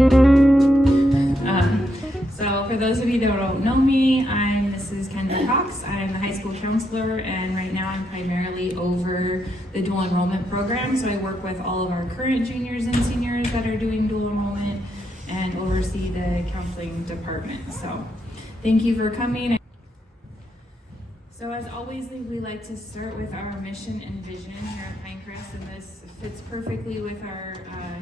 So for those of you that don't know me, I'm Mrs. Kendra Cox. I'm the high school counselor, and right now I'm primarily over the dual enrollment program. So I work with all of our current juniors and seniors that are doing dual enrollment and oversee the counseling department. So thank you for coming. So as always, we like to start with our mission and vision here at Pinecrest, and this fits perfectly with our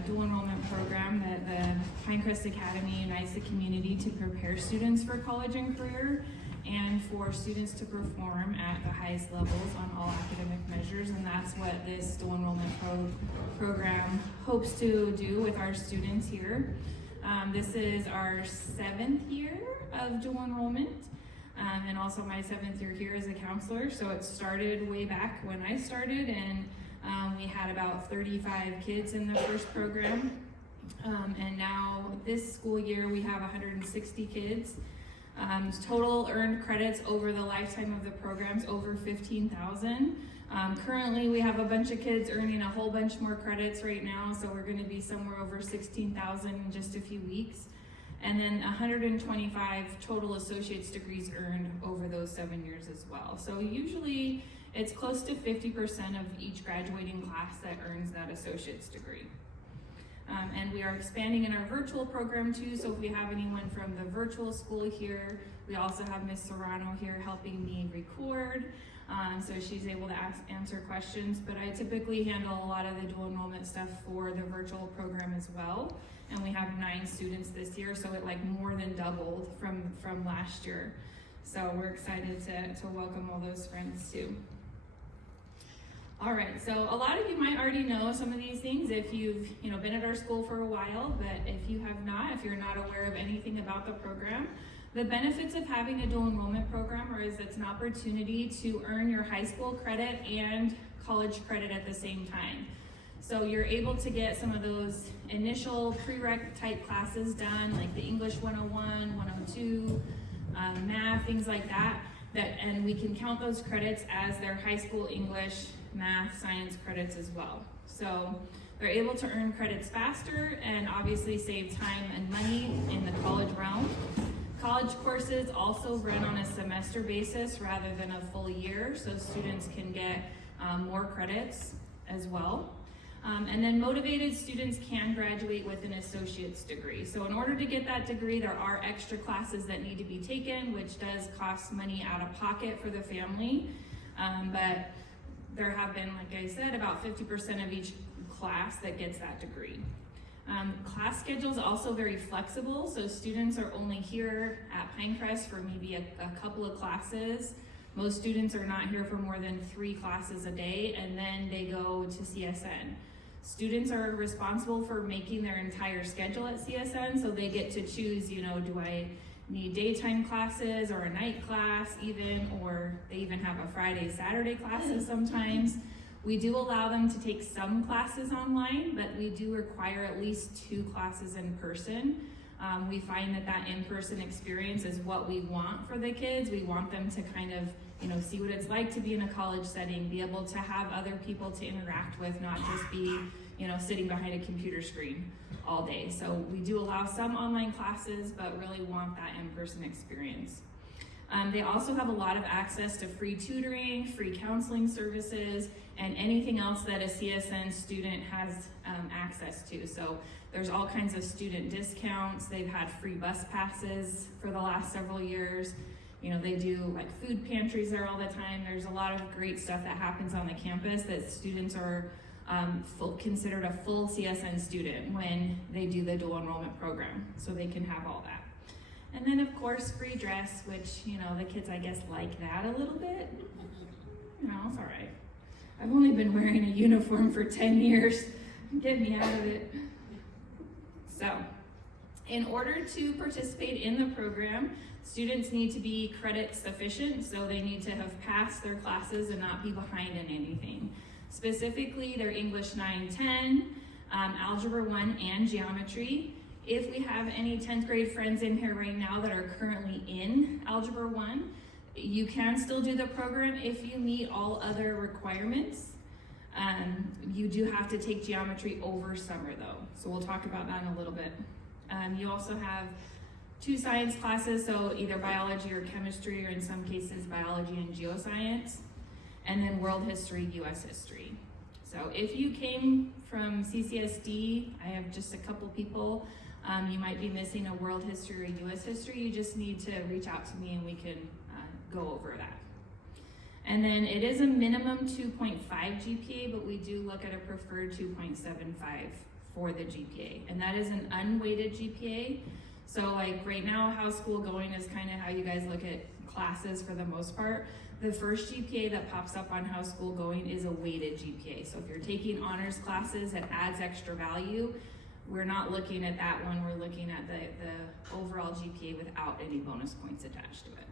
dual enrollment program that the Pinecrest Academy unites the community to prepare students for college and career, and for students to perform at the highest levels on all academic measures, and that's what this dual enrollment program hopes to do with our students here. This is our 7th year of dual enrollment. And also my 7th year here as a counselor. So it started way back when I started, and we had about 35 kids in the first program. And now this school year we have 160 kids. Total earned credits over the lifetime of the programs over 15,000. Currently we have a bunch of kids earning a whole bunch more credits right now, so we're going to be somewhere over 16,000 in just a few weeks. And then 125 total associate's degrees earned over those 7 years as well. So usually it's close to 50% of each graduating class that earns that associate's degree. And we are expanding in our virtual program too, so if we have anyone from the virtual school here, we also have Miss Serrano here helping me record, so she's able to answer questions, but I typically handle a lot of the dual enrollment stuff for the virtual program as well. And we have 9 students this year, so it like more than doubled from last year. So we're excited to welcome all those friends too. All right, so a lot of you might already know some of these things if you've been at our school for a while, but if you have not, if you're not aware of anything about the program, the benefits of having a dual enrollment program is it's an opportunity to earn your high school credit and college credit at the same time. So you're able to get some of those initial prereq type classes done, like the English 101, 102, math, things like that, and we can count those credits as their high school English, math, science credits as well. So they're able to earn credits faster and obviously save time and money in the college realm. College courses also run on a semester basis rather than a full year, so students can get more credits as well. And then motivated students can graduate with an associate's degree. So in order to get that degree, there are extra classes that need to be taken, which does cost money out of pocket for the family. But there have been, like I said, about 50% of each class that gets that degree. Class schedule is also very flexible, so students are only here at Pinecrest for maybe a couple of classes. Most students are not here for more than 3 classes a day, and then they go to CSN. Students are responsible for making their entire schedule at CSN, so they get to choose, do I need daytime classes or a night class even, or they even have a Friday, Saturday classes sometimes. We do allow them to take some classes online, but we do require at least 2 classes in person. We find that in-person experience is what we want for the kids. We want them to kind of see what it's like to be in a college setting, be able to have other people to interact with, not just be, sitting behind a computer screen all day. So we do allow some online classes, but really want that in-person experience. They also have a lot of access to free tutoring, free counseling services, and anything else that a CSN student has access to. So there's all kinds of student discounts. They've had free bus passes for the last several years. They do like food pantries there all the time. There's a lot of great stuff that happens on the campus that students are considered a full CSN student when they do the dual enrollment program. So they can have all that. And then of course, free dress, which, the kids, I guess, like that a little bit. It's all right. I've only been wearing a uniform for 10 years. Get me out of it. So, in order to participate in the program, students need to be credit sufficient, so they need to have passed their classes and not be behind in anything. Specifically, their English 9-10, Algebra 1, and Geometry. If we have any 10th grade friends in here right now that are currently in Algebra 1, you can still do the program if you meet all other requirements. You do have to take geometry over summer though, so we'll talk about that in a little bit. You also have 2 science classes, so either biology or chemistry, or in some cases biology and geoscience, and then world history, US history. So if you came from CCSD, I have just a couple people, you might be missing a world history or US history. You just need to reach out to me and we can go over that. And then it is a minimum 2.5 GPA, but we do look at a preferred 2.75 for the GPA, and that is an unweighted GPA. So like right now, how school going is kind of how you guys look at classes for the most part. The first GPA that pops up on how school going is a weighted GPA. So if you're taking honors classes, it adds extra value. We're not looking at that one, we're looking at the overall GPA without any bonus points attached to it.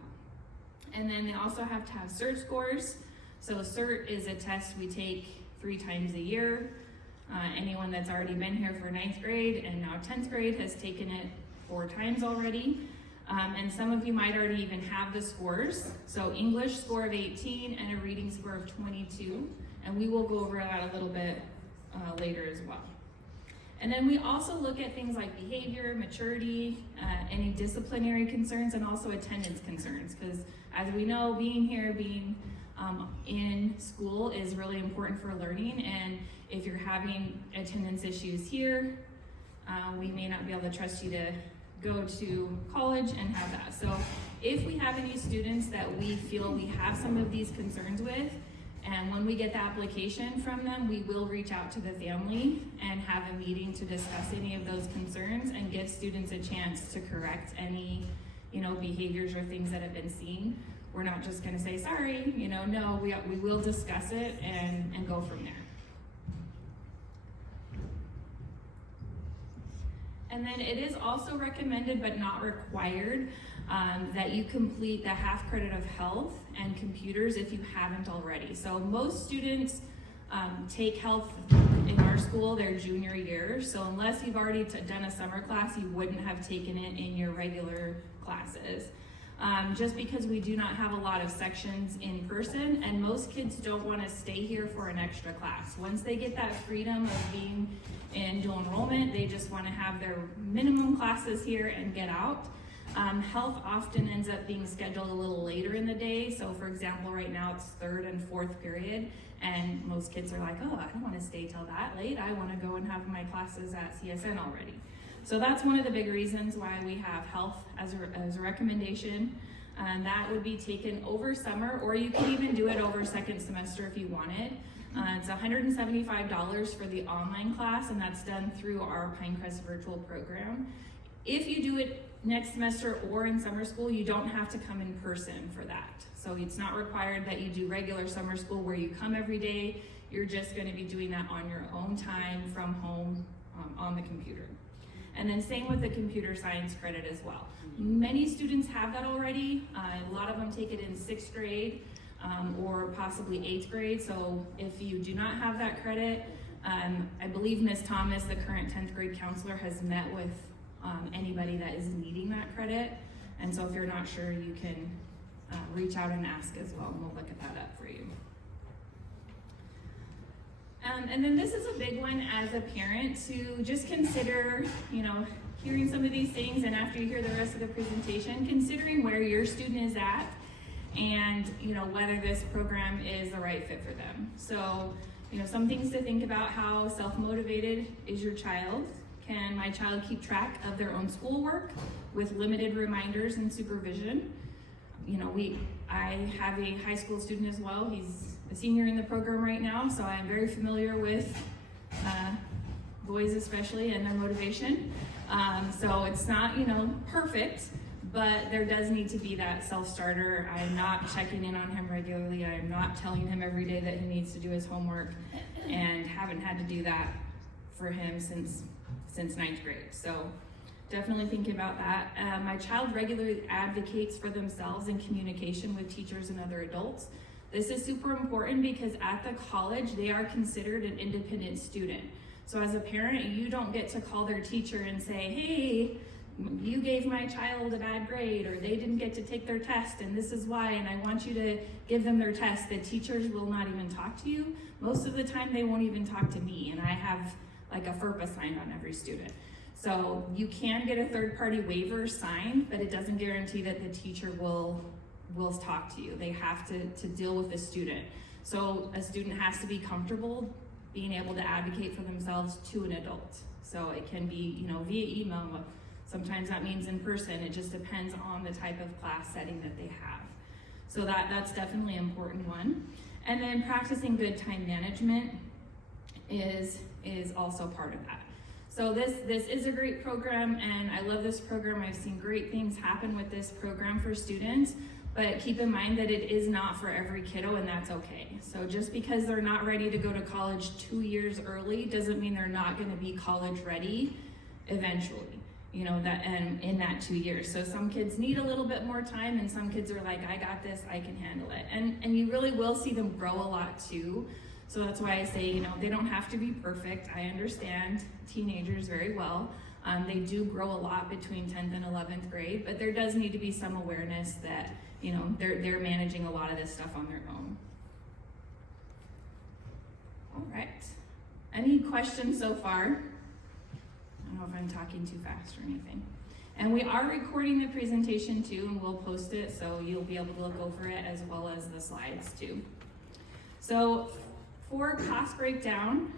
And then they also have to have CERT scores. So CERT is a test we take 3 times a year. Anyone that's already been here for 9th grade and now 10th grade has taken it 4 times already. And some of you might already even have the scores. So English score of 18 and a reading score of 22. And we will go over that a little bit later as well. And then we also look at things like behavior, maturity, any disciplinary concerns, and also attendance concerns. Because as we know, being here, being in school is really important for learning. And if you're having attendance issues here, we may not be able to trust you to go to college and have that. So if we have any students that we feel we have some of these concerns with, and when we get the application from them, we will reach out to the family and have a meeting to discuss any of those concerns and give students a chance to correct any, behaviors or things that have been seen. We're not just gonna say, sorry, no, we will discuss it and go from there. And then it is also recommended, but not required, that you complete the half credit of health and computers if you haven't already. So most students take health in our school their junior year. So unless you've already done a summer class, you wouldn't have taken it in your regular classes. Just because we do not have a lot of sections in person, and most kids don't want to stay here for an extra class. Once they get that freedom of being in dual enrollment, they just want to have their minimum classes here and get out. Health often ends up being scheduled a little later in the day. So for example, right now it's 3rd and 4th period, and most kids are like, oh, I don't want to stay till that late. I want to go and have my classes at CSN already. So that's one of the big reasons why we have health as a recommendation. That would be taken over summer, or you can even do it over 2nd semester if you wanted. It's $175 for the online class, and that's done through our Pinecrest virtual program. If you do it next semester or in summer school, you don't have to come in person for that. So it's not required that you do regular summer school where you come every day. You're just going to be doing that on your own time from home on the computer. And then same with the computer science credit as well. Many students have that already. A lot of them take it in 6th grade or possibly 8th grade. So if you do not have that credit, I believe Ms. Thomas, the current 10th grade counselor, has met with anybody that is needing that credit. And so if you're not sure, you can reach out and ask as well, and we'll look at that up for you. And then this is a big one as a parent to just consider, hearing some of these things, and after you hear the rest of the presentation, considering where your student is at and, whether this program is the right fit for them. So, some things to think about: how self-motivated is your child? Can my child keep track of their own schoolwork with limited reminders and supervision? I have a high school student as well. He's a senior in the program right now, so I'm very familiar with boys especially and their motivation. So it's not, perfect, but there does need to be that self-starter. I'm not checking in on him regularly. I'm not telling him every day that he needs to do his homework, and haven't had to do that for him since 9th grade. So definitely thinking about that. My child regularly advocates for themselves in communication with teachers and other adults. This is super important because at the college, they are considered an independent student. So as a parent, you don't get to call their teacher and say, hey, you gave my child a bad grade, or they didn't get to take their test, and this is why, and I want you to give them their test. The teachers will not even talk to you. Most of the time, they won't even talk to me, and I have like a FERPA signed on every student. So you can get a third-party waiver signed, but it doesn't guarantee that the teacher will talk to you. They have to deal with the student. So a student has to be comfortable being able to advocate for themselves to an adult. So it can be, via email. Sometimes that means in person. It just depends on the type of class setting that they have. So that's definitely an important one. And then practicing good time management is also part of that. So this is a great program, and I love this program. I've seen great things happen with this program for students, but keep in mind that it is not for every kiddo, and that's okay. So just because they're not ready to go to college 2 years early doesn't mean they're not going to be college ready eventually, in that 2 years. So some kids need a little bit more time, and some kids are like, I got this, I can handle it. And you really will see them grow a lot too. So that's why I say, they don't have to be perfect. I understand teenagers very well. They do grow a lot between 10th and 11th grade, but there does need to be some awareness that, they're managing a lot of this stuff on their own. All right. Any questions so far? I don't know if I'm talking too fast or anything. And we are recording the presentation too, and we'll post it, so you'll be able to look over it as well as the slides too. So for cost breakdown,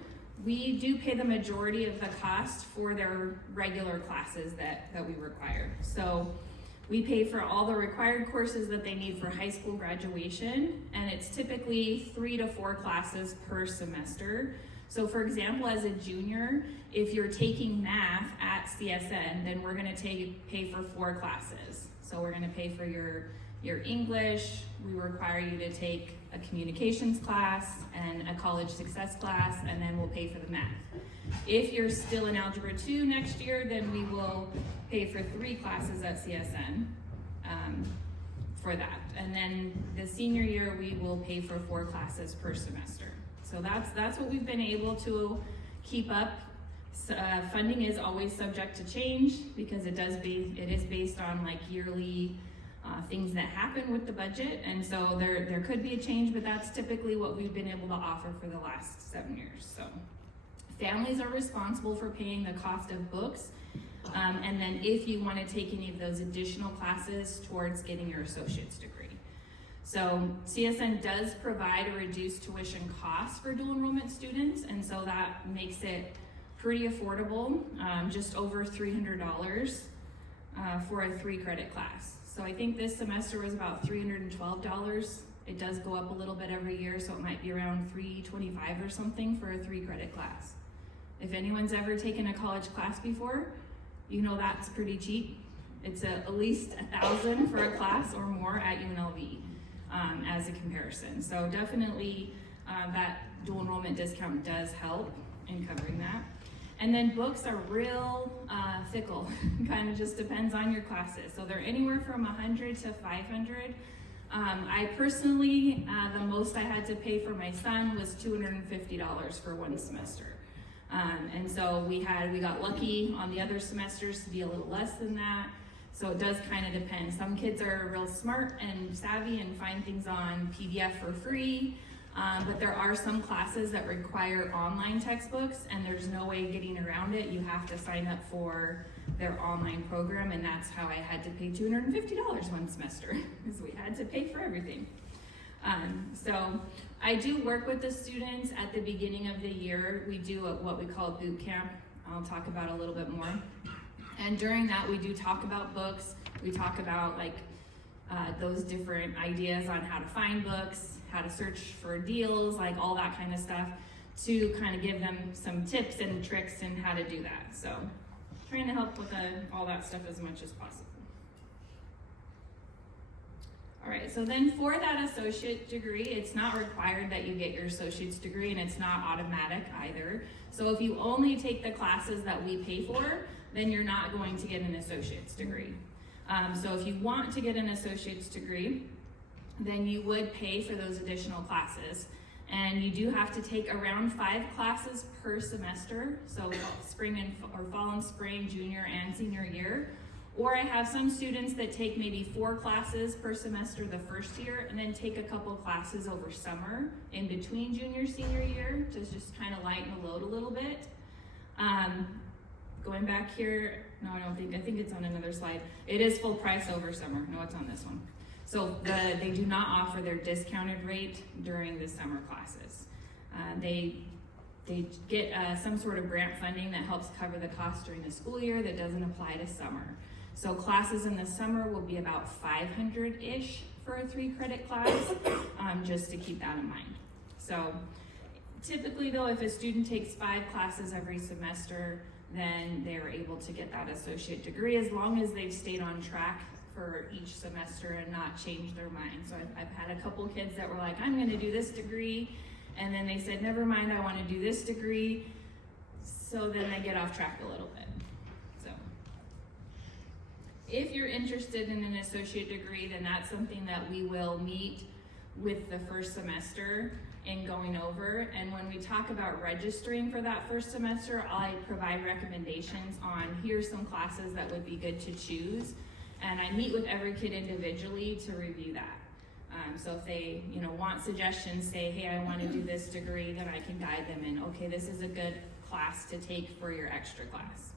we do pay the majority of the cost for their regular classes that we require. So we pay for all the required courses that they need for high school graduation, and it's typically 3 to 4 classes per semester. So for example, as a junior, if you're taking math at CSN, then we're gonna pay for 4 classes. So we're gonna pay for your English, we require you to take a communications class and a college success class, and then we'll pay for the math. If you're still in Algebra 2 next year, then we will pay for 3 classes at CSN for that. And then the senior year, we will pay for 4 classes per semester. So that's what we've been able to keep up. Funding is always subject to change because it is based on like yearly things that happen with the budget, and so there could be a change, but that's typically what we've been able to offer for the last 7 years. So families are responsible for paying the cost of books, and then if you want to take any of those additional classes towards getting your associate's degree. So CSN does provide a reduced tuition cost for dual enrollment students, and so that makes it pretty affordable, just over $300 for a 3-credit class. So I think this semester was about $312. It does go up a little bit every year, so it might be around $325 or something for a 3-credit class. If anyone's ever taken a college class before, that's pretty cheap. It's at least $1,000 for a class or more at UNLV as a comparison. So definitely that dual enrollment discount does help in covering that. And then books are real fickle, kind of just depends on your classes. So they're anywhere from $100 to $500. I personally, the most I had to pay for my son was $250 for 1 semester. And so we got lucky on the other semesters to be a little less than that. So it does kind of depend. Some kids are real smart and savvy and find things on PDF for free. But there are some classes that require online textbooks, and there's no way getting around it. You have to sign up for their online program, and that's how I had to pay $250 1 semester, because we had to pay for everything. So I do work with the students at the beginning of the year. We do what we call a boot camp. I'll talk about a little bit more. And during that, we do talk about books. We talk about those different ideas on how to find books, how to search for deals, all that kind of stuff, to kind of give them some tips and tricks and how to do that. So trying to help with all that stuff as much as possible. All right, so then for that associate degree, it's not required that you get your associate's degree, and it's not automatic either. So if you only take the classes that we pay for, then you're not going to get an associate's degree. So if you want to get an associate's degree, then you would pay for those additional classes. And you do have to take around 5 classes per semester, so fall and spring, junior and senior year. Or I have some students that take maybe 4 classes per semester the first year, and then take a couple classes over summer in between junior, senior year to just kind of lighten the load a little bit. going back here, no, I think it's on another slide. It is full price over summer. No, it's on this one. So they do not offer their discounted rate during the summer classes. They get some sort of grant funding that helps cover the cost during the school year that doesn't apply to summer. So classes in the summer will be about 500-ish for a 3-credit class, just to keep that in mind. So typically though, if a student takes 5 classes every semester, then they're able to get that associate degree as long as they've stayed on track for each semester and not changed their mind. So I've had a couple kids that were like, I'm gonna do this degree, and then they said, never mind, I wanna do this degree. So then they get off track a little bit. So if you're interested in an associate degree, then that's something that we will meet with the first semester and going over. And when we talk about registering for that first semester, I provide recommendations on here's some classes that would be good to choose. And I meet with every kid individually to review that. So if they, want suggestions, say, hey, I want to do this degree, then I can guide them in, okay, this is a good class to take for your extra class.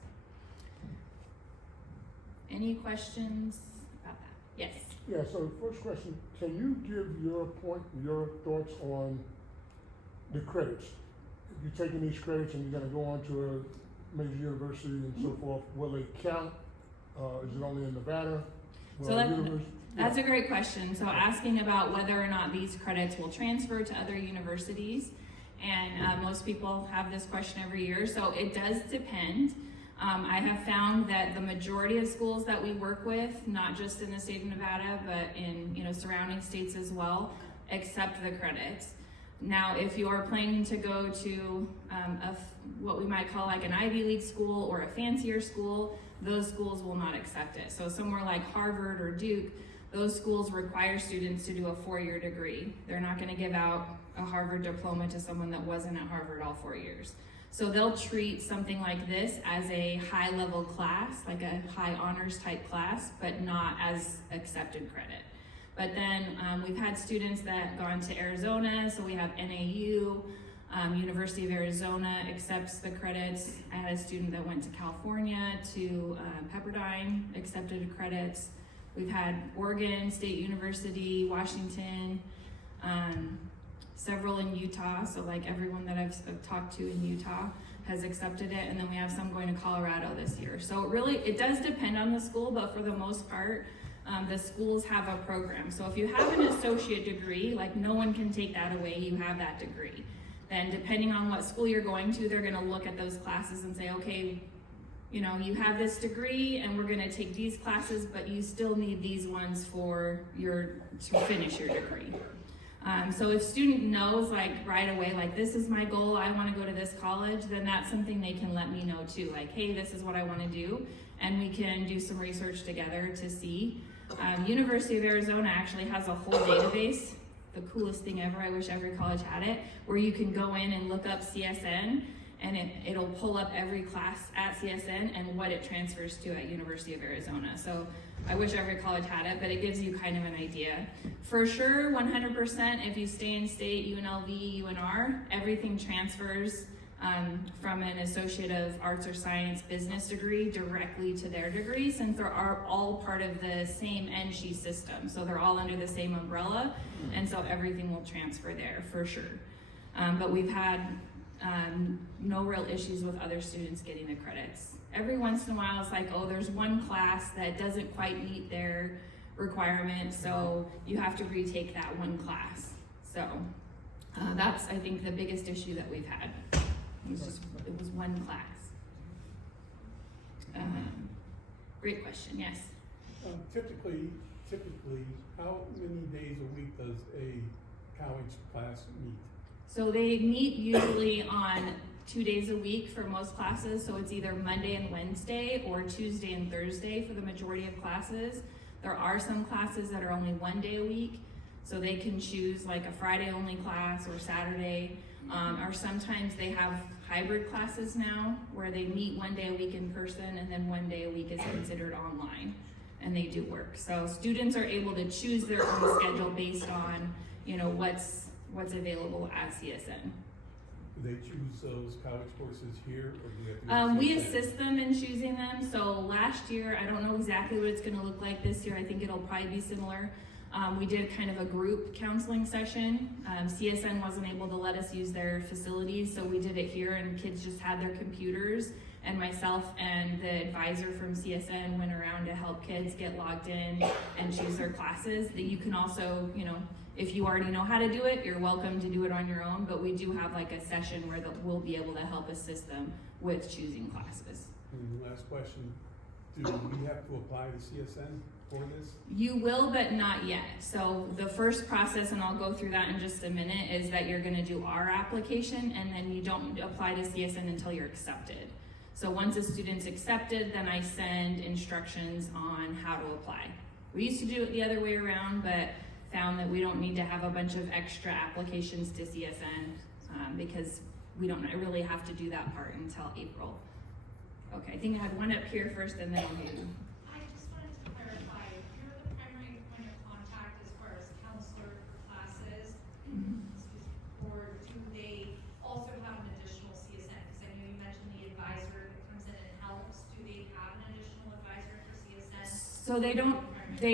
Any questions about that? Yes. Yeah, so first question, can you give your thoughts on the credits? If you're taking these credits and you're gonna go on to a major university and so forth, will they count? Is it only in Nevada? So that's a great question. So asking about whether or not these credits will transfer to other universities, and most people have this question every year, so it does depend. I have found that the majority of schools that we work with, not just in the state of Nevada, but in surrounding states as well, accept the credits. Now, if you are planning to go to what we might call like an Ivy League school or a fancier school, those schools will not accept it. So somewhere like Harvard or Duke, those schools require students to do a 4-year degree. They're not gonna give out a Harvard diploma to someone that wasn't at Harvard all 4 years. So they'll treat something like this as a high level class, like a high honors type class, but not as accepted credit. But then we've had students that gone to Arizona, so we have NAU, University of Arizona accepts the credits. I had a student that went to California to Pepperdine, accepted credits. We've had Oregon State University, Washington, several in Utah, so like everyone that I've talked to in Utah has accepted it, and then we have some going to Colorado this year. So it does depend on the school, but for the most part, the schools have a program. So if you have an associate degree, like no one can take that away, you have that degree. Then depending on what school you're going to, they're gonna look at those classes and say, okay, you have this degree and we're gonna take these classes, but you still need these ones to finish your degree. So if student knows like right away, like this is my goal, I wanna go to this college, then that's something they can let me know too. Like, hey, this is what I wanna do. And we can do some research together to see. University of Arizona actually has a whole database, the coolest thing ever, I wish every college had it, where you can go in and look up CSN and it'll pull up every class at CSN and what it transfers to at University of Arizona. So I wish every college had it, but it gives you kind of an idea. For sure, 100%, if you stay in state, UNLV, UNR, everything transfers from an Associate of Arts or Science business degree directly to their degree, since they are all part of the same NSHE system. So they're all under the same umbrella, and so everything will transfer there for sure. But we've had no real issues with other students getting the credits. Every once in a while, it's like, oh, there's one class that doesn't quite meet their requirement, so you have to retake that one class. So that's, I think, the biggest issue that we've had. It was one class. Great question, yes. Typically, how many days a week does a college class meet? So they meet usually on 2 days a week for most classes, so it's either Monday and Wednesday or Tuesday and Thursday for the majority of classes. There are some classes that are only 1 day a week, so they can choose like a Friday only class or Saturday, or sometimes they have hybrid classes now where they meet 1 day a week in person and then 1 day a week is considered online, and they do work. So students are able to choose their own schedule based on what's available at CSN. Do they choose those college courses here, or do we have to go to We CSN? assist them in choosing them. So last year, I don't know exactly what it's gonna look like this year. I think it'll probably be similar. We did kind of a group counseling session. CSN wasn't able to let us use their facilities, so we did it here, and kids just had their computers. And myself and the advisor from CSN went around to help kids get logged in and choose their classes. That you can also, you know, if you already know how to do it, you're welcome to do it on your own, but we do have like a session where we'll be able to help assist them with choosing classes. And last question, do we have to apply to CSN for this? You will, but not yet. So the first process, and I'll go through that in just a minute, is that you're gonna do our application, and then you don't apply to CSN until you're accepted. So once a student's accepted, then I send instructions on how to apply. We used to do it the other way around, but found that we don't need to have a bunch of extra applications to CSN because we don't really have to do that part until April. Okay, I think I had one up here first, and then I'll get you. I just wanted to clarify, you're the primary point of contact as far as counselor for classes, or do they also have an additional CSN? Because I know you mentioned the advisor that comes in and helps. Do they have an additional advisor for CSN? So they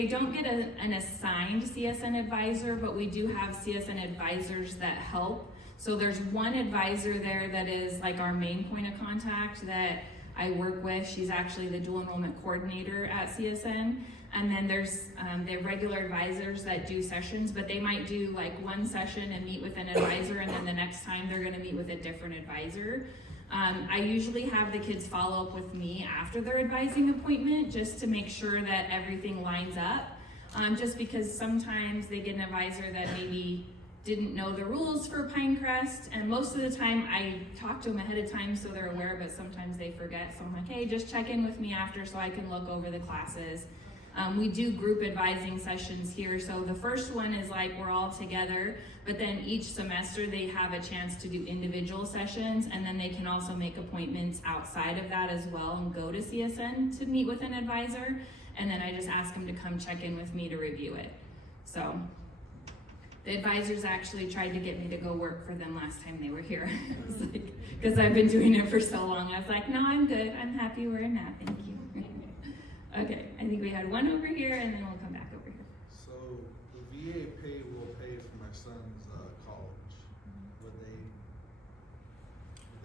don't get an assigned CSN advisor, but we do have CSN advisors that help. So there's one advisor there that is like our main point of contact that I work with. She's actually the dual enrollment coordinator at CSN. And then there's the regular advisors that do sessions, but they might do like one session and meet with an advisor, and then the next time they're gonna meet with a different advisor. I usually have the kids follow up with me after their advising appointment just to make sure that everything lines up. Just because sometimes they get an advisor that maybe didn't know the rules for Pinecrest, and most of the time I talk to them ahead of time so they're aware, but sometimes they forget. So I'm like, hey, just check in with me after so I can look over the classes. We do group advising sessions here. So the first one is like we're all together, but then each semester they have a chance to do individual sessions, and then they can also make appointments outside of that as well and go to CSN to meet with an advisor. And then I just ask them to come check in with me to review it. So the advisors actually tried to get me to go work for them last time they were here. Because I've been doing it for so long. I was like, no, I'm good. I'm happy where I'm at. Thank you. Okay, I think we had one over here, and then we'll come back over here. So the VA will pay for my son's college. Would they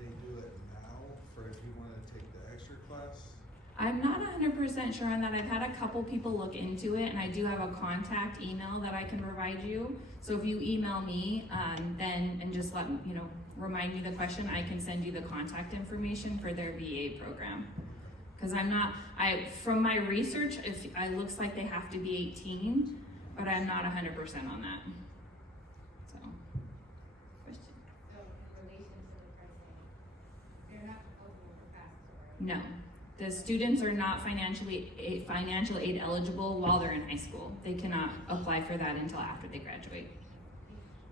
do it now for if you want to take the extra class? I'm not 100% sure on that. I've had a couple people look into it, and I do have a contact email that I can provide you. So if you email me, then and just let me, remind me the question, I can send you the contact information for their VA program. Because from my research, it looks like they have to be 18, but I'm not 100% on that. So, question? So in relation to the pricing, they're not eligible for FAFSA, right? No. The students are not financial aid eligible while they're in high school. They cannot apply for that until after they graduate,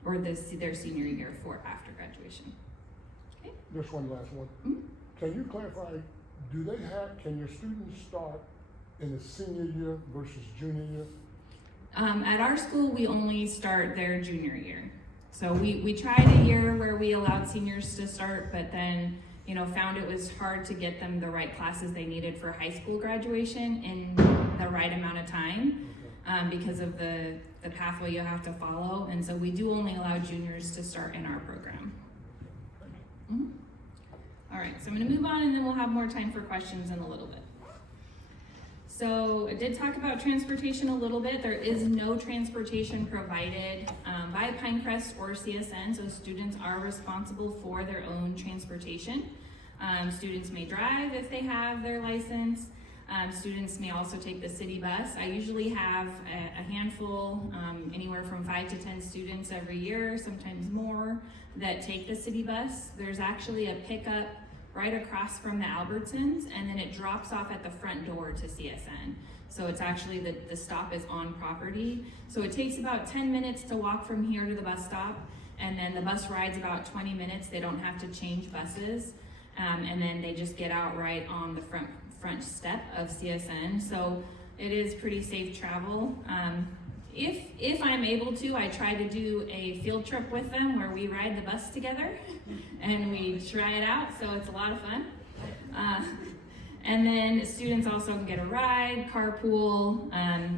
or their senior year for after graduation. Okay. Just one last one. Mhm. Can you clarify, can your students start in the senior year versus junior year? At our school, we only start their junior year. So we tried a year where we allowed seniors to start, but then found it was hard to get them the right classes they needed for high school graduation in the right amount of time, because of the pathway you have to follow. And so we do only allow juniors to start in our program. Mm-hmm. All right, so I'm gonna move on, and then we'll have more time for questions in a little bit. So I did talk about transportation a little bit. There is no transportation provided by Pinecrest or CSN, so students are responsible for their own transportation. Students may drive if they have their license. Students may also take the city bus. I usually have a handful, anywhere from 5 to 10 students every year, sometimes more, that take the city bus. There's actually a pickup right across from the Albertsons, and then it drops off at the front door to CSN. So it's actually, the stop is on property. So it takes about 10 minutes to walk from here to the bus stop, and then the bus rides about 20 minutes. They don't have to change buses. And then they just get out right on the front step of CSN. So it is pretty safe travel. if I'm able to, I try to do a field trip with them where we ride the bus together and we try it out, so it's a lot of fun. And then students also can get a ride, carpool,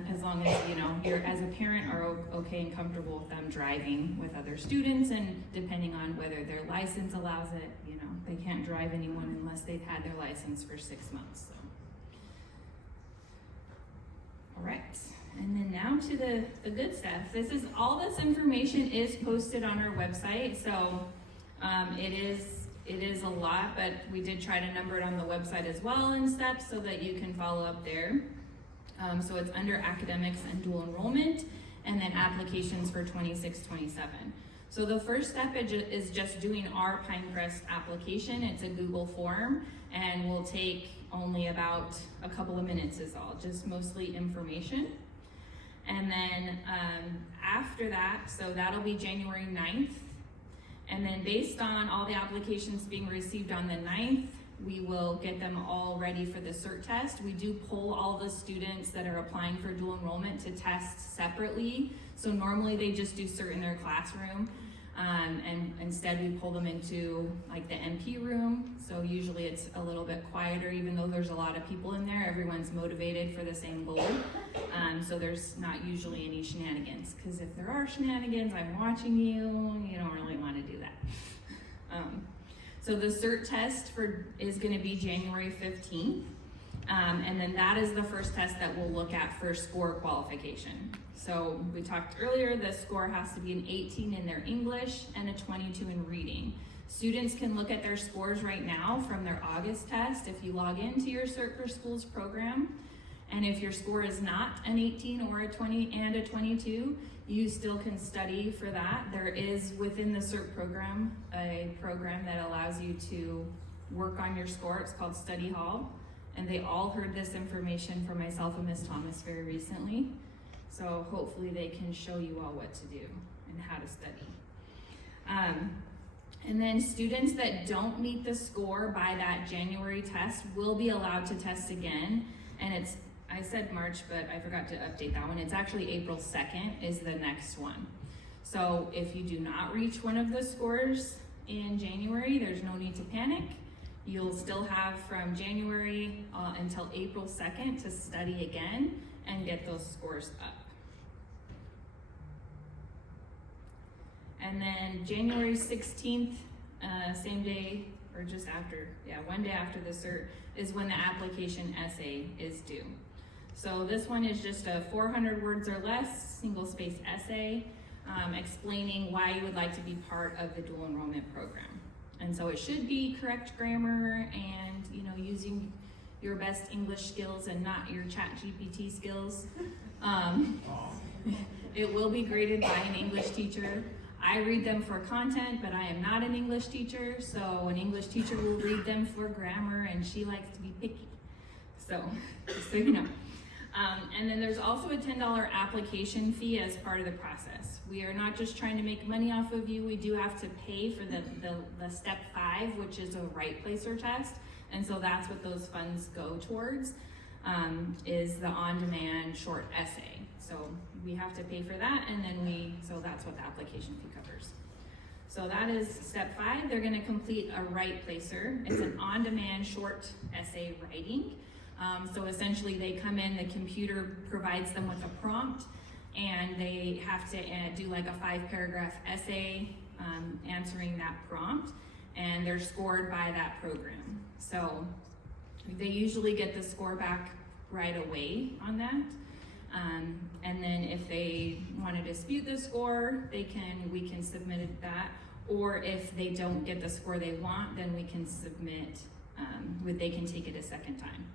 as long as, you know, you're, as a parent, are okay and comfortable with them driving with other students, and depending on whether their license allows it, you know, they can't drive anyone unless they've had their license for 6 months, so. All right, and then now to the good stuff. All this information is posted on our website, so it is a lot, but we did try to number it on the website as well in steps so that you can follow up there. So it's under academics and dual enrollment, and then applications for 26-27. So the first step is just doing our Pinecrest application. It's a Google form and will take only about a couple of minutes is all, just mostly information. And then after that, so that'll be January 9th. And then based on all the applications being received on the 9th, we will get them all ready for the CERT test. We do pull all the students that are applying for dual enrollment to test separately. So normally they just do CERT in their classroom, and instead we pull them into like the MP room. So usually it's a little bit quieter, even though there's a lot of people in there. Everyone's motivated for the same goal. So there's not usually any shenanigans, because if there are shenanigans, I'm watching you, you don't really want to do that. So the CERT test is going to be January 15th, and then that is the first test that we'll look at for score qualification. So we talked earlier, the score has to be an 18 in their English and a 22 in reading. Students can look at their scores right now from their August test if you log into your CERT for Schools program. And if your score is not an 18 or a 20 and a 22, you still can study for that. There is within the CERT program a program that allows you to work on your score. It's called Study Hall. And they all heard this information from myself and Ms. Thomas very recently. So hopefully they can show you all what to do and how to study. And then students that don't meet the score by that January test will be allowed to test again. And I said March, but I forgot to update that one. It's actually April 2nd is the next one. So if you do not reach one of the scores in January, there's no need to panic. You'll still have from January until April 2nd to study again and get those scores up. And then January 16th, same day, or just after, one day after the CERT, is when the application essay is due. So this one is just a 400 words or less, single space essay, explaining why you would like to be part of the dual enrollment program. And so it should be correct grammar and, you know, using your best English skills and not your ChatGPT skills. It will be graded by an English teacher. I read them for content, but I am not an English teacher, so an English teacher will read them for grammar, and she likes to be picky. So you know. And then there's also a $10 application fee as part of the process. We are not just trying to make money off of you, we do have to pay for the step 5, which is a right placer test, and so that's what those funds go towards, is the on-demand short essay. So we have to pay for that, and then so that's what the application fee covers. So that is step 5. They're going to complete a right placer. It's an on-demand short essay writing. So essentially they come in, the computer provides them with a prompt, and they have to do like a 5-paragraph essay answering that prompt, and they're scored by that program. So they usually get the score back right away on that. And then if they want to dispute the score, we can submit that. Or if they don't get the score they want, then we can submit, they can take it a second time.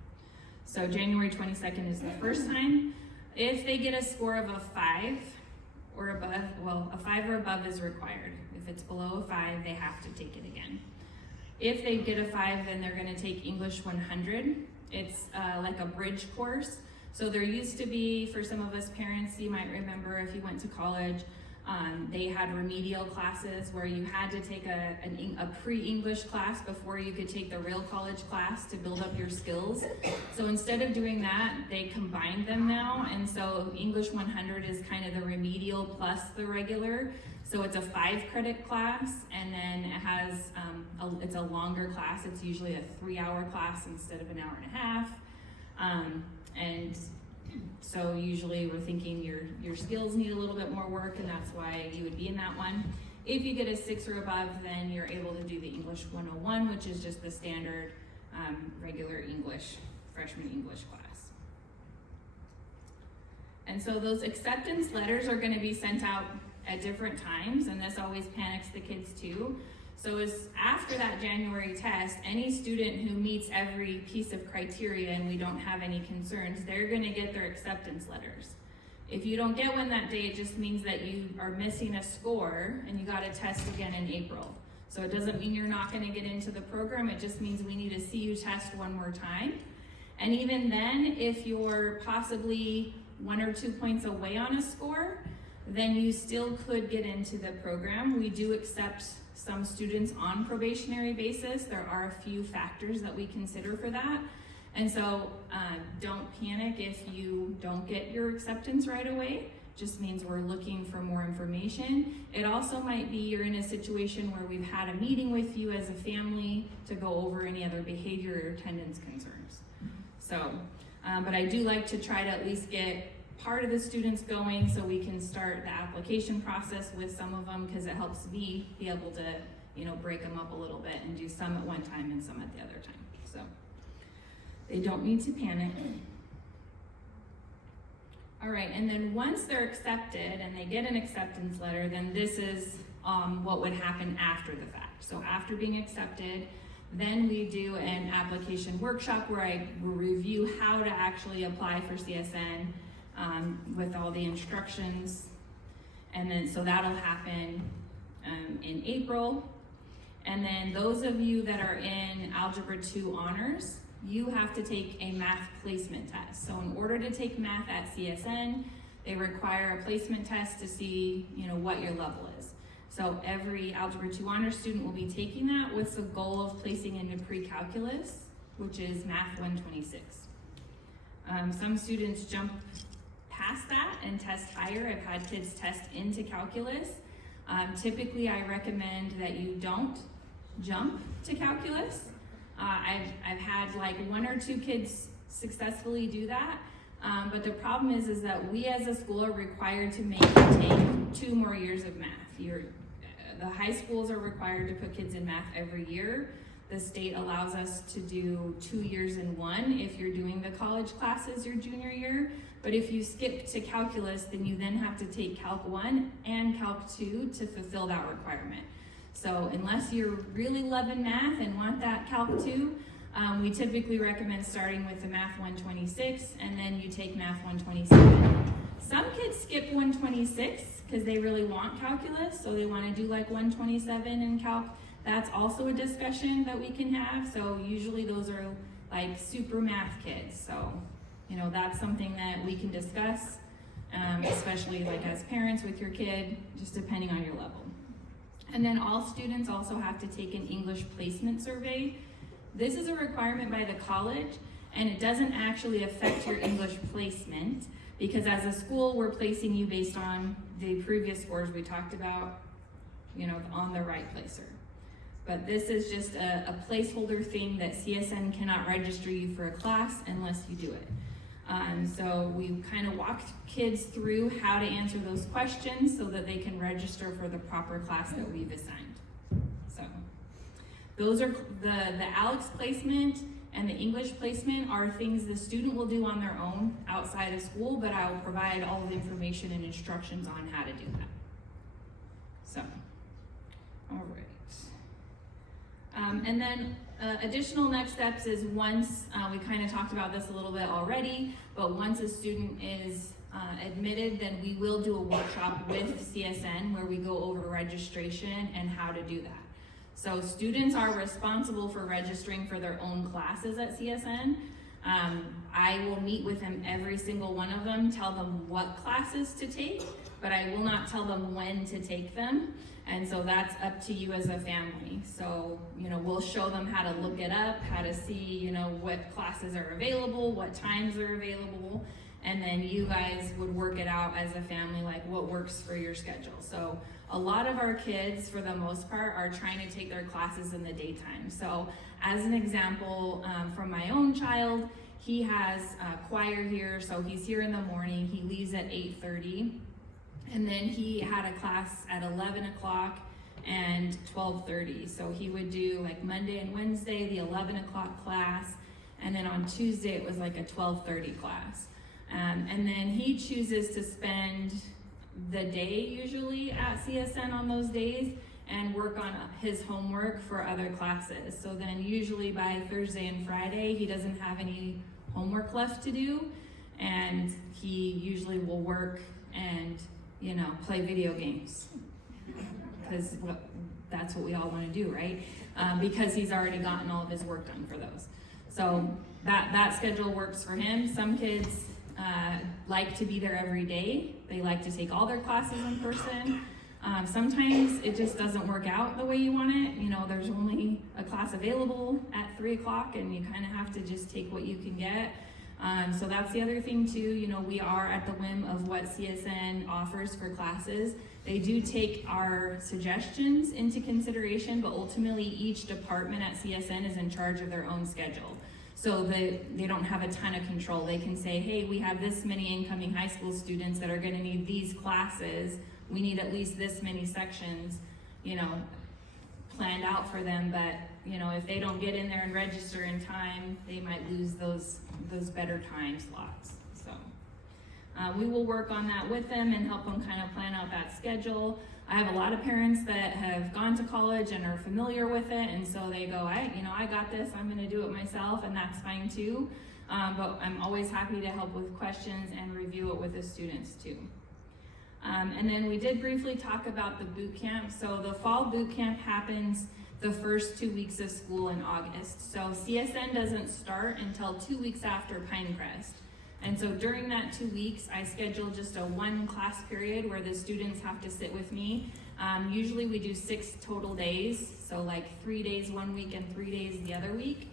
So January 22nd is the first time. If they get a score of a 5 or above, a 5 or above is required. If it's below a 5, they have to take it again. If they get a 5, then they're going to take English 100. It's like a bridge course. So there used to be, for some of us parents, you might remember if you went to college, They had remedial classes where you had to take a pre-English class before you could take the real college class to build up your skills. So instead of doing that, they combined them now. And so English 100 is kind of the remedial plus the regular. So it's a 5-credit class, and then it has, it's a longer class. It's usually a 3-hour class instead of an hour and a half. And so usually we're thinking your skills need a little bit more work, and that's why you would be in that one. If you get a 6 or above, then you're able to do the English 101, which is just the standard regular English, freshman English class. And so those acceptance letters are gonna be sent out at different times, and this always panics the kids too. So as after that January test, any student who meets every piece of criteria and we don't have any concerns, they're gonna get their acceptance letters. If you don't get one that day, it just means that you are missing a score and you gotta test again in April. So it doesn't mean you're not gonna get into the program, it just means we need to see you test one more time. And even then, if you're possibly 1 or 2 points away on a score, then you still could get into the program. We do accept some students on probationary basis. There are a few factors that we consider for that. And so don't panic if you don't get your acceptance right away. Just means we're looking for more information. It also might be you're in a situation where we've had a meeting with you as a family to go over any other behavior or attendance concerns. So, but I do like to try to at least get part of the students going so we can start the application process with some of them, because it helps me be able to, you know, break them up a little bit and do some at one time and some at the other time. So they don't need to panic. All right, and then once they're accepted and they get an acceptance letter, then this is what would happen after the fact. So after being accepted, then we do an application workshop where I will review how to actually apply for CSN with all the instructions. And then, so that'll happen in April. And then those of you that are in Algebra 2 Honors, you have to take a math placement test. So in order to take math at CSN, they require a placement test to see, you know, what your level is. So every Algebra 2 Honors student will be taking that with the goal of placing into pre-calculus, which is Math 126. Some students jump past that and test higher. I've had kids test into calculus. Typically, I recommend that you don't jump to calculus. I've had like 1 or 2 kids successfully do that, but the problem is that we as a school are required to make you take 2 more years of math. The high schools are required to put kids in math every year. The state allows us to do 2 years in 1 if you're doing the college classes your junior year. But if you skip to calculus, then you then have to take Calc 1 and Calc 2 to fulfill that requirement. So unless you're really loving math and want that Calc 2, we typically recommend starting with the Math 126, and then you take Math 127. Some kids skip 126 because they really want calculus, so they want to do like 127 in Calc. That's also a discussion that we can have. So usually those are like super math kids. So, you know, that's something that we can discuss, especially like as parents with your kid, just depending on your level. And then all students also have to take an English placement survey. This is a requirement by the college, and it doesn't actually affect your English placement, because as a school, we're placing you based on the previous scores we talked about, you know, on the right placer. But this is just a placeholder thing that CSN cannot register you for a class unless you do it. So we kind of walked kids through how to answer those questions so that they can register for the proper class that we've assigned. So those are the ALEX placement and the English placement are things the student will do on their own outside of school, but I will provide all the information and instructions on how to do that. So, all right. And then additional next steps is once, we kind of talked about this a little bit already, but once a student is admitted, then we will do a workshop with CSN where we go over registration and how to do that. So students are responsible for registering for their own classes at CSN. I will meet with them, every single one of them, tell them what classes to take, but I will not tell them when to take them. And so that's up to you as a family. So, you know, we'll show them how to look it up, how to see, you know, what classes are available, what times are available, and then you guys would work it out as a family, like what works for your schedule. So a lot of our kids, for the most part, are trying to take their classes in the daytime. So as an example, from my own child, he has choir here, so he's here in the morning. He leaves at 8:30, and then he had a class at 11 o'clock and 12:30. So he would do like Monday and Wednesday, the 11 o'clock class, and then on Tuesday it was like a 12:30 class. And then he chooses to spend the day usually at CSN on those days and work on his homework for other classes. So then usually by Thursday and Friday, he doesn't have any homework left to do, and he usually will work and, you know, play video games, because that's what we all want to do, right? Because he's already gotten all of his work done for those. So that schedule works for him. Some kids like to be there every day. They like to take all their classes in person. Sometimes it just doesn't work out the way you want it. You know, there's only a class available at 3 o'clock, and you kind of have to just take what you can get. So that's the other thing too. You know, we are at the whim of what CSN offers for classes. They do take our suggestions into consideration, but ultimately each department at CSN is in charge of their own schedule. So they don't have a ton of control. They can say, hey, we have this many incoming high school students that are gonna need these classes. We need at least this many sections, you know, planned out for them. But, you know, if they don't get in there and register in time, they might lose those better time slots. So we will work on that with them and help them kind of plan out that schedule. I have a lot of parents that have gone to college and are familiar with it, and so they go, I got this, I'm gonna do it myself, and that's fine too. But I'm always happy to help with questions and review it with the students too. And then we did briefly talk about the boot camp. So the fall boot camp happens the first 2 weeks of school in August. So CSN doesn't start until 2 weeks after Pinecrest. And so during that 2 weeks, I schedule just a 1 class period where the students have to sit with me. Usually we do 6 total days, so like 3 days 1 week and 3 days the other week.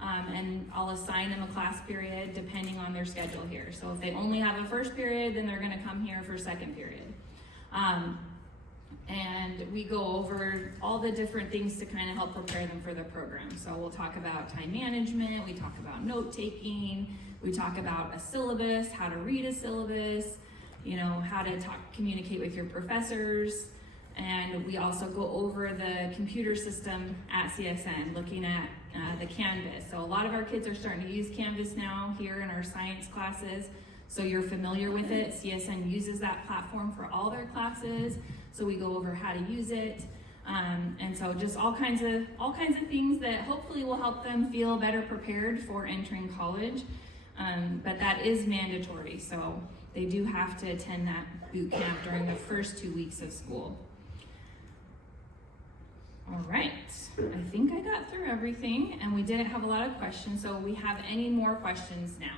And I'll assign them a class period depending on their schedule here. So if they only have a first period, then they're gonna come here for second period. And we go over all the different things to kind of help prepare them for the program. So we'll talk about time management, we talk about note taking, we talk about a syllabus, how to read a syllabus, you know, how to communicate with your professors. And we also go over the computer system at CSN, looking at the Canvas. So a lot of our kids are starting to use Canvas now here in our science classes. So you're familiar with it. CSN uses that platform for all their classes. So we go over how to use it. And so just all kinds of things that hopefully will help them feel better prepared for entering college. But that is mandatory. So they do have to attend that boot camp during the first 2 weeks of school. All right, I think I got through everything, and we didn't have a lot of questions, so we have any more questions now?